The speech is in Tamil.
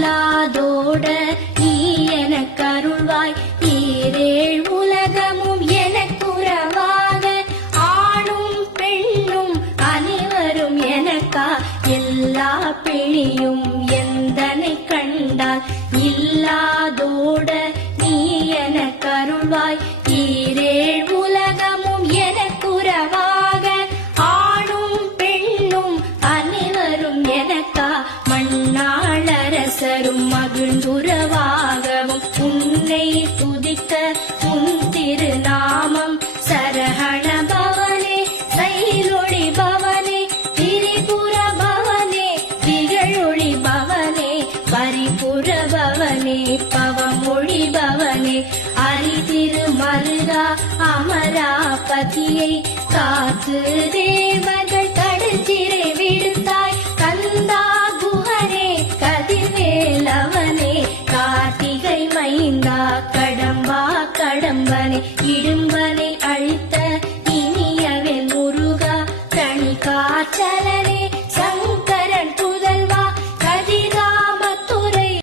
இல்லாதோட நீ எனக்கு அருள்வாய். ஈரேழ் உலகமும் எனக்குறவாக ஆணும் பெண்ணும் அனைவரும் எனக்கா. எல்லா பிணியும் எந்தனை கண்டால் இல்லாதோட நீ எனக்கு அருள்வாய். ஈரேழ் உலகமும் எனக்குறவாக ஆணும் பெண்ணும் அனைவரும் எனக்கா. மண்ணாளரசரும் மகிழ்ந்துறவாகவும் உன்னை துதிக்க உன் திருநாமம். சரஹண பவனே சைலொளி பவனே திரிபுர பவனே திகழொளி பவனே பரிபுர பவனே பவமொழி பவனே அரிதிருமருகா அமராபதியை காத்து தேவர்கள் கடற்சிறை விடுத்தாய். கந்தா குஹனே கதிர்வேலவனே கார்த்திகை மைந்தா கடம்பா கடம்பனே இடும்பனை அழித்த இனியவன் முருகா கணிகாச்சலனே